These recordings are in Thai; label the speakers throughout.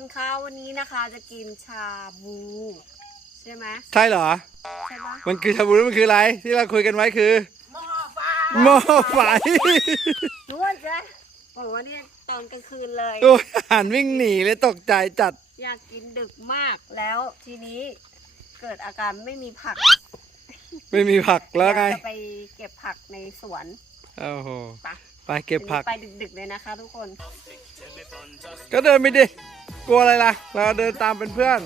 Speaker 1: คะวันนี้นะคะจะกินชาบูใช่ไหม
Speaker 2: ใช่เหรอ
Speaker 1: ใช่ปะ
Speaker 2: มันคือชาบูแล้วมันคืออะไรที่เราคุยกันไว้คือ
Speaker 1: หม้อไฟ
Speaker 2: หม้อไฟ
Speaker 1: รู้ว่าจะบอกว่าเนี่ยตอนกลางคืนเลย
Speaker 2: โอ้ยหันวิ่งหนีเลยตกใจจัด
Speaker 1: อยากกินดึกมากแล้วทีนี้เกิดอาการไม่มีผัก
Speaker 2: ไม่มีผักแล้วไง
Speaker 1: จะไปเก็บผักในสวน
Speaker 2: โอ้โห
Speaker 1: ไป
Speaker 2: ไปเก็บผัก
Speaker 1: ไปดึกๆเลยนะคะทุกคน
Speaker 2: ก็เดินไปดิกลัวอะไรล่ะ เราเดินตามเป็นเพื่อน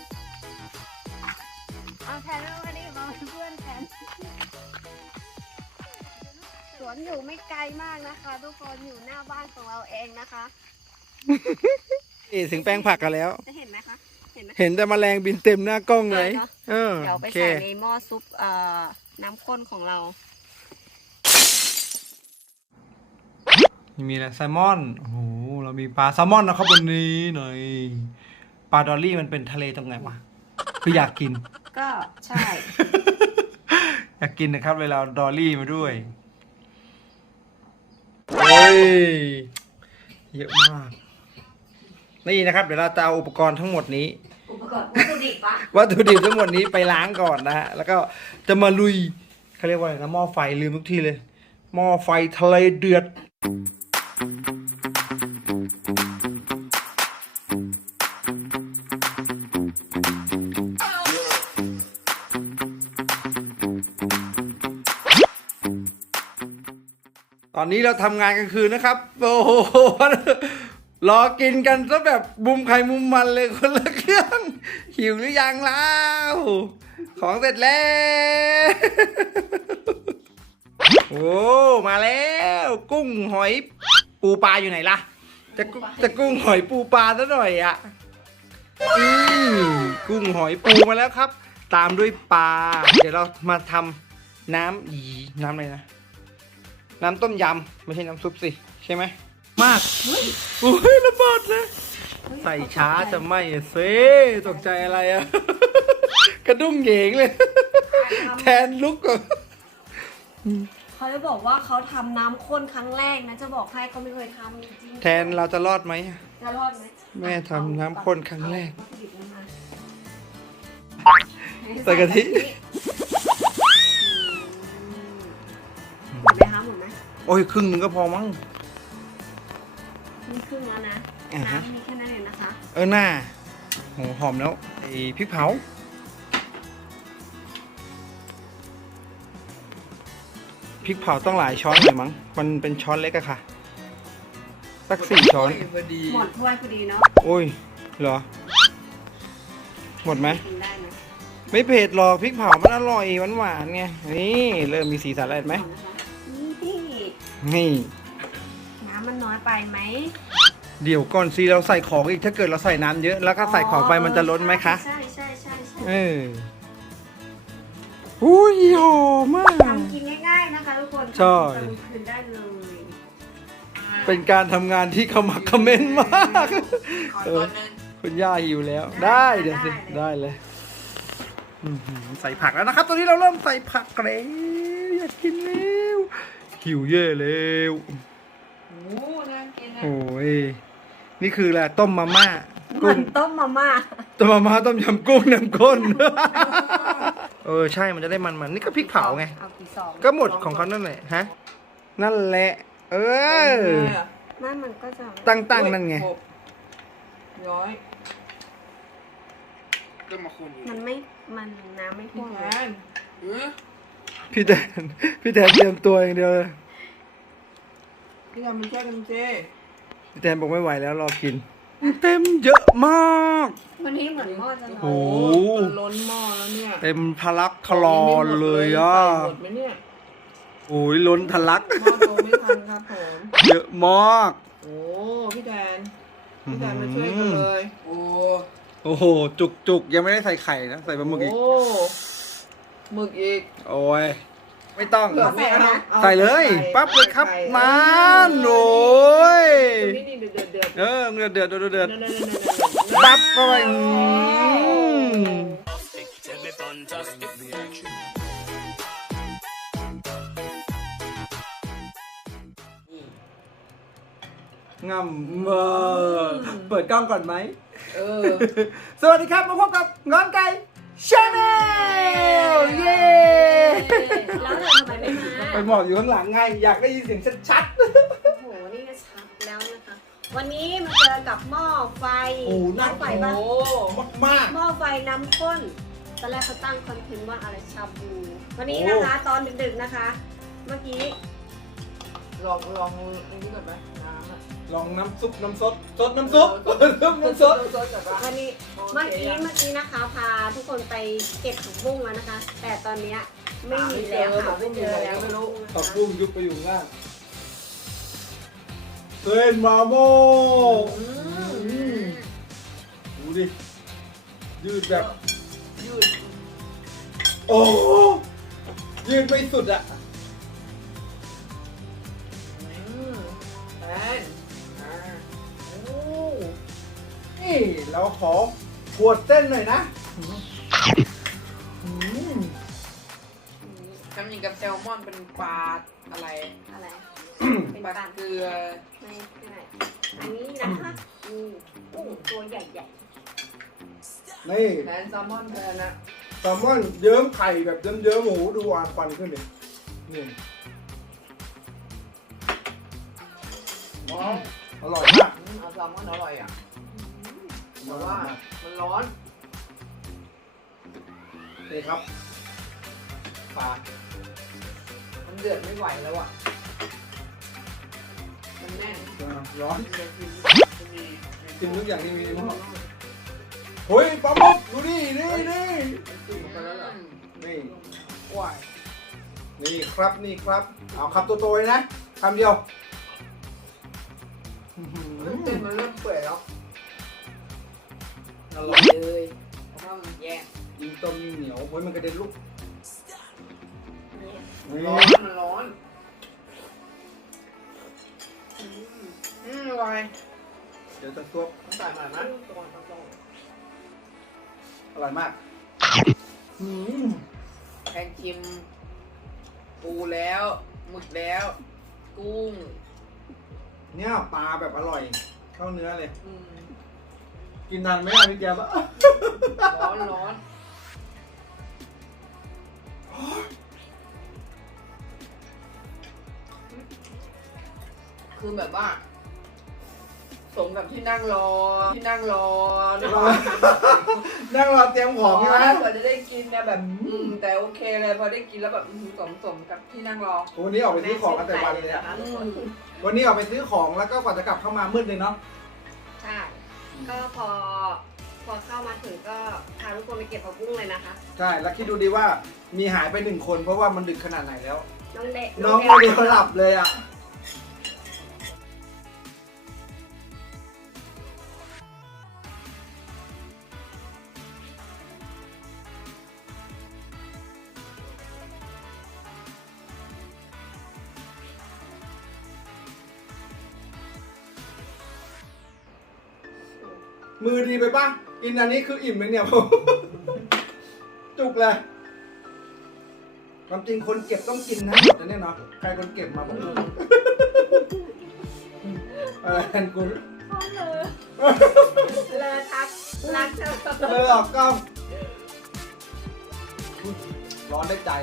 Speaker 1: เอาแทนแล้ววันนี้มาเป็นเพื่อนแทนสวนอยู่ไม่ไกลมากนะคะ ทุกคนอยู่หน้าบ้านของเราเองนะคะ
Speaker 2: ถึงแปลงผักกันแล้ว
Speaker 1: จะเห็นไหมคะเห็นไหม
Speaker 2: เห็นแต่แมลงบินเต็มหน้ากล้องเลยเออ
Speaker 1: เดี๋ยวไป
Speaker 2: โอเค
Speaker 1: ใส่ในหม้อซุปน้ำข้นของเรา
Speaker 2: มีอะไรแซลมอนโอ้โหเรามีปลาแซลมอนนะครับวันนี้หน่อยปลาดอลลี่มันเป็นทะเลตรงไหนวะคืออยากกิน
Speaker 1: ก็ใช่
Speaker 2: อยากกินนะครับเวลาดอลลี่มาด้วยโอ้ยเยอะมากนี่นะครับเดี๋ยวเราจะเอาอุปกรณ์ทั้งหมดนี้
Speaker 1: อุปกรณ์วัตถุดิบปะ
Speaker 2: วัตถุดิบทั้งหมดนี้ไปล้างก่อนนะฮะแล้วก็จะมาลุยเขาเรียกว่าอะไรนะหม้อไฟลืมทุกทีเลยหม้อไฟทะเลเดือดตอนนี้เราทำงานกลางคืนนะครับโอ้โหรอกินกันซะแบบมุมใครมุมมันเลยคนละเครื่องหิวหรือยังแล้วของเสร็จแล้วโอ้มาแล้วกุ้งหอยปูปลาอยู่ไหนล่ะจะกุ้งหอยปูปลาซะหน่อยอ่ะกุ้งหอยปูมาแล้วครับ ตามด้วยปลาเดี๋ยวเรามาทำน้ำอะไรนะน้ำต้มยำไม่ใช่น้ำซุปสิใช่ไหมมากโอ้ยระเบิดเลยใส่ช้าจะไหม่เซ่ตกใจอะไรอะ กระดุ้งเหยงเลย แทนลุกอะ
Speaker 1: เขาจะบอกว่าเขาทำน้ำข้นครั้งแรกนะจะบอกให้เขาไม่เคยทำจริงๆ
Speaker 2: แทนเราจะรอดไหม
Speaker 1: จะรอดไหม
Speaker 2: แม่ทำน้ำข้นครั้งแรก
Speaker 1: วัตถุดิบนั้นมา
Speaker 2: ใส่กะทิ
Speaker 1: หมดไหมคะหมดไหม
Speaker 2: โอ้ยครึ่งหนึงก็พอมั้ง
Speaker 1: นี่ครึ่งแล้วนะ
Speaker 2: อ่าฮะ
Speaker 1: น้ำมีแค่นั้นเองนะคะ
Speaker 2: หน้าโหหอมแล้วไอ้พริกเผาพริกเผาต้องหลายช้อนเลยมั้งมันเป็นช้อนเล็กอะค่ะสัก4 ช้อน
Speaker 1: หมดถ้วยพอดีเนาะ
Speaker 2: โอ้ยเหรอหมดไหม
Speaker 1: กินได้ไหม
Speaker 2: ไม่เผ็ดหรอกพริกเผามันอร่อยหวานๆไงนี่เริ่มมีสีสันแล้วเห็นไหม
Speaker 1: หอนะคะนี่
Speaker 2: นี่
Speaker 1: น้ำมันน้อยไปไหม
Speaker 2: เดี๋ยวก่อนสิเราใส่ของอีกถ้าเกิดเราใส่น้ำเยอะแล้วก็ใส่ของไปมันจะล้นไหมคะ
Speaker 1: ใช่ใช่ใช่ใช่
Speaker 2: เอออุ้ยหอมมาก
Speaker 1: ทำกินง่ายๆนะคะทุกคน
Speaker 2: ใช่
Speaker 1: ทำคืนได้เลย
Speaker 2: เป็นการทำงานที่ขมักเขม้นมากคุณย่าหิวแล้ว ได้เดี๋ยวสิได้เลยใส่ผักแล้วนะครับ ตอนนี้เราเริ่มใส่ผักแล้วอยากกินแล้วหิวเย่แล้ว
Speaker 1: โอ้น่ากินนะ
Speaker 2: โอ้ยนี่คืออะไรต้มมาม่า
Speaker 1: เหมือนต้มมาม่า
Speaker 2: ต้มมาม่าต้มยำกุ้งน้ำข้น ใช่มันจะได้มันนี่ก็พริกเผาไง
Speaker 1: เอากี่ซอง
Speaker 2: ก็หมดของเขานั่นแหละฮะนั่นแหละ
Speaker 1: นั่นมันก็จะ
Speaker 2: ตั้งนั่นไง
Speaker 3: ร้อย
Speaker 1: มันไม่มันน้ำไม่ท่วม
Speaker 3: แทน
Speaker 2: พี่แทนเตรียมตัวอย่างเดียวเลย
Speaker 3: พี่ทำมันช่วยกันเจ
Speaker 2: พี่แทนบอกไม่ไหวแล้วรอกิน เต็มเยอะมาก
Speaker 1: วันนี้เหมือนหม้อจะน้
Speaker 2: โอ้
Speaker 1: อย
Speaker 2: โห
Speaker 3: มันล้นหม้อแล้วเนี่ย
Speaker 2: เต็มทะลักทะลอนเลยอ่ะ
Speaker 3: ใส่หมดไหมเนี่ย
Speaker 2: โอ้ยล้นทะลัก
Speaker 3: หม้อโตไม่ทันครับผม
Speaker 2: เยอะมาก
Speaker 3: โอ้พี่แทนมาช่วยกันเลย โอ้
Speaker 2: โอ้โหจุกยังไม่ได้ใส่ไข่นะใส่ปลาหมึกอีก
Speaker 3: โอ้หมึกอีก
Speaker 2: โอ้ยไม่ต้อง
Speaker 3: เหลือไม่เอาอา
Speaker 2: ใส่เลยปั๊บเลยครับ
Speaker 3: ใส่
Speaker 2: มาโอ้ย
Speaker 3: ตรงนี้นี่เดือดเดือด
Speaker 2: เดือด
Speaker 3: นั่น
Speaker 2: ปั๊บเข้าไปง่ำเปิดกล้องก่อนไหมสวัสดีครับมาพบกับงอนไก่ชาแนลเย้
Speaker 1: แล้วเธอทำไมไม่มา
Speaker 2: ไปหมอบอยู่ข้างหลังไงอยากได้ยินเสียงชัด
Speaker 1: โอ้โห นี่ก็ชัดแล้วนะคะ วันนี้มาเจอกับหม้อไฟ
Speaker 2: ๆโอ้น่า
Speaker 1: ไฟบ้าง
Speaker 2: มาก
Speaker 1: หม้อไฟน้ำข้น ตอนแรกเขาตั้งคอนเทนต์ว่าอะไรชาบู วันนี้นะคะตอนดึกๆนะคะ เมื่อกี้
Speaker 3: ลองอันนี้ก่อนไหมน้ำอ่ะ
Speaker 2: ๆลองน้ำซุปน้ำซดน้ำซุปน้ำซด
Speaker 3: ซดก่อนปะ
Speaker 1: วันนี้เมื่อกี้นะคะ พาทุกคนไปเก็บผักบุ้งแล้วนะคะ แต่ตอนเนี้ยไม่มีแล้วค่ะไม่เจอแล้ว
Speaker 3: ไม่รู้
Speaker 2: ผักบุ้งยุบไปอยู่ข้างล่างเส้นมาโมดูดิยืดแบบ
Speaker 3: ยืด
Speaker 2: โอ้ยืดไม่สุดอะ
Speaker 3: แทนโอ้
Speaker 2: นี่เราขอขวดเส้นหน่อยนะอืม
Speaker 3: ทำอย่างกับแซลมอนเป็นปลาอะไร
Speaker 1: อะไร เป็น
Speaker 3: ปลา
Speaker 1: ปลา
Speaker 3: เกลือ
Speaker 1: ไม่ใช่อันนี้นะคะกุ้งตัวใหญ่
Speaker 2: นี่
Speaker 3: แทนแซลมอนแทนนะ
Speaker 2: แซลมอนเยิ้มไข่แบบเยิ้มๆหมูดูอ่านฟันขึ้นเลยนี่ว้าวอร่อยมาก
Speaker 3: เอาแซลมอนอร่อยอ่ะ
Speaker 2: อ
Speaker 3: แต่
Speaker 2: ร่อย
Speaker 3: ว่าม
Speaker 2: าก
Speaker 3: มันร้อน
Speaker 2: นี่ครับปลา
Speaker 3: มันเดือดไม่ไหวแล้วอ่ะมันแน่น
Speaker 2: ร้อน
Speaker 3: มันจะกินจะมี
Speaker 2: กินทุกอย่างที่มีในหม้อเฮ้ยปลาหมึกดูดินี่
Speaker 3: มันกินไปแล้วเหรอ
Speaker 2: นี่
Speaker 3: ว้าย
Speaker 2: นี่ครับนี่ครับเอาครับตัวโตเลยนะคำเดียวอื้อหือ
Speaker 3: เส้นมันเริ่มเปื่อยแล้ว
Speaker 2: อร่อย
Speaker 3: เลยเพราะว่ามันแย่
Speaker 2: ยิ่งต้มยิ่งเหนียวเฮ้ยมันกระเด็นลูก
Speaker 1: ๆ
Speaker 2: นี่
Speaker 3: ร้อนมันร้อนอร่อย
Speaker 2: เดี๋ยวจะตัว
Speaker 3: ต้องใส่มาไหม
Speaker 2: อร่อยมากอืม
Speaker 3: แพงชิมปูแล้วหมึกแล้ว กุ้ง
Speaker 2: เนี่ยปลาแบบอร่อยเข้าเนื้อเลย
Speaker 3: อืม
Speaker 2: กินนานไหมอ่ะพี่แกปะ
Speaker 3: ร้อนร้อนคือแบบว่าสมกับที่นั่งรอนั่งรอ
Speaker 2: นั่งรอเตรียมของใช่ไหม
Speaker 3: กว่าจะได้กินนะแบบแต่โอเคเลยพอได้กินแล้วแบบสมกับที่นั่งรอ
Speaker 2: วันนี้ออกไปซื้อของกันแต่วันเลยอะ
Speaker 1: นะคะทุกคน
Speaker 2: วันนี้ออกไปซื้อของแล้วก็กว่าจะกลับเข้ามามืดเลยเนาะ
Speaker 1: ใช่ ก็พอเข้ามาถึงก็พาทุกคนไปเก็บผักบุ้งเลยนะคะ
Speaker 2: ใช่แล้วคิดดูดีว่ามีหายไป1 คนเพราะว่ามันดึกขนาดไหนแล้ว
Speaker 1: น้องเด็ก
Speaker 2: น้องโมเดลหลับเลยอ่ะมือดีไปป่ะกินอันนี้คืออิ่มเลยเนี่ย จุกเลยความจริงคนเก็บต้องกินทั้งหมดนะเนี่ยเนาะใครคนเก็บมาบอกอะไรแทนกู
Speaker 1: พ่อเลยเลอทักรักเธอ
Speaker 2: เลยออกกล้องร้อนได้ใจ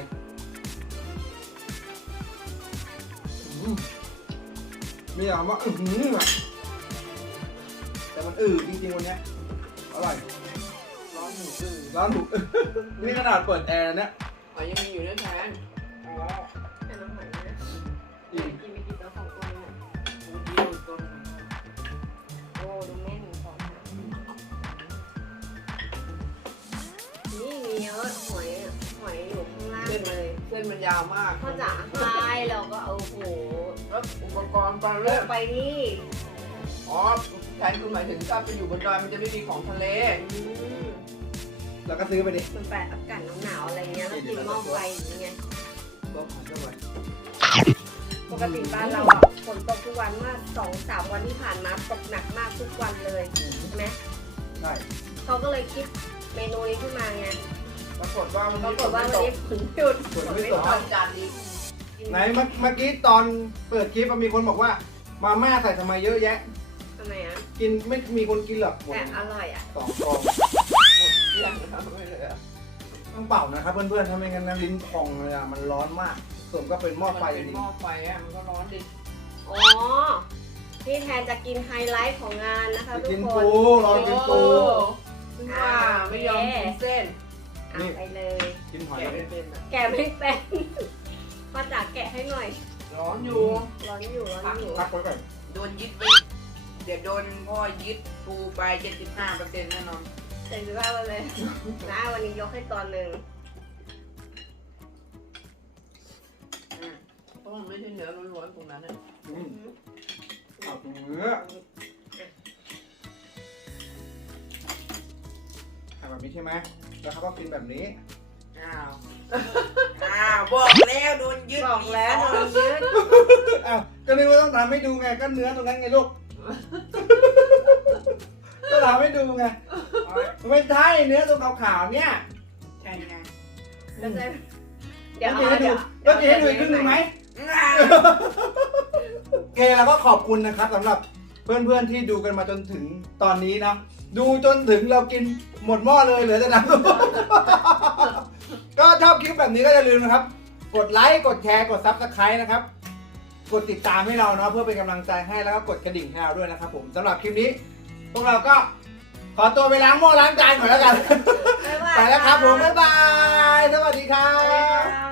Speaker 2: มีอย่างว่าอะแต่มันจริงๆวันเนี้ยอร่อย
Speaker 3: ร้อนหมู
Speaker 2: ร้อนถูก นี่ขนาดเปิดแอร์เนี่ย
Speaker 3: อ๋อยังมีอยู่ด้วยแทน
Speaker 1: อ๋อเป็นน้ำหอยนะกินไปกินแล้วของตัวนี้
Speaker 3: หมูเดียวต้น
Speaker 1: โอ้ดูแม่หนูของนี่มีเยอะหอยอยู่ข้างล่าง
Speaker 3: เส้น
Speaker 1: เลย
Speaker 3: เส้นมันยาวมาก
Speaker 1: เขาจะให้เราก็เอาโอ้โห
Speaker 3: แล้วอุปกรณ์ปลา
Speaker 1: ล
Speaker 3: เลือง
Speaker 1: ไปนี่
Speaker 3: อ๋อแทนคือหมายถึงถ้าไปอยู่บนดอยมันจะไม่มีของทะเล
Speaker 2: แล้วก็ซื้อไปดิ
Speaker 1: มันแปะอากาศหนาวๆอะไรเงี้ยแล้วกินหม้อไฟอย่างเงี้ย
Speaker 2: บอกของจังหวัด
Speaker 1: ปกติบ้านเราอะฝนตกทุกวันเมื่อ2-3 วันที่ผ่านมาตกหนักมากทุกวันเลยใช่ไหม
Speaker 2: ใช่
Speaker 1: เขาก็เลยคิดเมนูนี้ขึ้นมาไง
Speaker 3: ปรากฏว่ามัน
Speaker 1: ปรากฏว่า
Speaker 3: ต
Speaker 1: วัน
Speaker 3: ก
Speaker 1: นี้ฝนหยุด
Speaker 2: ฝนไม่ตก
Speaker 3: ตอนจานนี้
Speaker 2: ไหนเมื่อกี้ตอนเปิดคลิปมีคนบอกว่ามาม่าใส่ทำไมเยอะแยะ
Speaker 1: ทำไมอะ
Speaker 2: กินไม่มีคนกินหรอกหมด
Speaker 1: แต่อร่อยอ่ะ
Speaker 2: 2 กอง
Speaker 3: หมดเกลี้ยงนะครับไม่เหลือ
Speaker 2: ต้องเป่านะครับเพื่อนๆถ้าไม่งั้นนะลิ้นพองเลยอ่ะมันร้อนมากส่วนก็เป็นหม้อไฟ
Speaker 3: มันเป็น
Speaker 2: จริง
Speaker 3: หม้อไฟอ่ะมันก็ร้อนดิ
Speaker 1: อ๋อพี่แทนจะกินไฮไลท์ของงานนะคะทุก
Speaker 2: กิน
Speaker 1: ค
Speaker 2: ปู
Speaker 1: น
Speaker 2: รอกินปู
Speaker 3: ซึ่งว่าไม่ยอมกินเส้น
Speaker 1: เอาไปเลย
Speaker 2: กินหอย
Speaker 3: แกะไม่เป็นอ่ะ
Speaker 1: แกะไม่เป็นพ่อจ๋าแกะให้หน่อย
Speaker 3: ร้อนอยู่
Speaker 1: ร้อนอยู่ร้อนอยู่
Speaker 2: พักไว้ก่อน
Speaker 3: โดนยึดไปเดี๋ยวโดนพ่อยึดปูไป 75%แน่นอน
Speaker 1: เสร็จแล้วเลยนะวันนี้ยกให้ตอนหนึ่ง
Speaker 3: เพราะมันไม่ใช่เนื้อล้วนๆตรงนั้นน่ะ
Speaker 2: เอาเนื้อทำแบบนี้ใช่ไหมแล้วเขาก็กินแบบนี้
Speaker 3: อ้าวบอกแล้วโดนยึด
Speaker 1: บอกแล้วโดนยึด
Speaker 2: อ้าวก็นึกว่าต้องทำให้ดูไงก็เนื้อตรงนั้นไงลูก ก็ทำให้ดูไงไม่ใช่เนื้อตรงขาวๆเนี่ย
Speaker 3: ใช่ไง
Speaker 1: แล้วจะเดี๋ยว
Speaker 2: ต้องกินให้ดูต้องกินให้ดูอีกครึ่งหนึ่งไหมโอเคแล้วก็ขอบคุณนะครับสำหรับเพื่อนๆที่ดูกันมาจนถึงตอนนี้เนาะดูจนถึงเรากินหมดหม้อเลยเหลือแต่น้ำ ก็ชอบคลิปแบบนี้ก็อย่าลืมนะครับ กดไลค์กดแชร์กด Subscribe นะครับกดติดตามให้เราเนาะเพื่อเป็นกำลังใจให้แล้วก็กดกระดิ่งให้เราด้วยนะครับผมสำหรับคลิปนี้ พวกเราก็ขอตัวไปล้างหม้อล้างจานก่อนแล้วกัน
Speaker 1: บ๊ายบาย
Speaker 2: ไปแล้วครับผมบ๊ายบายสวัสดีครั
Speaker 1: บ๊าย
Speaker 2: บ
Speaker 1: บาย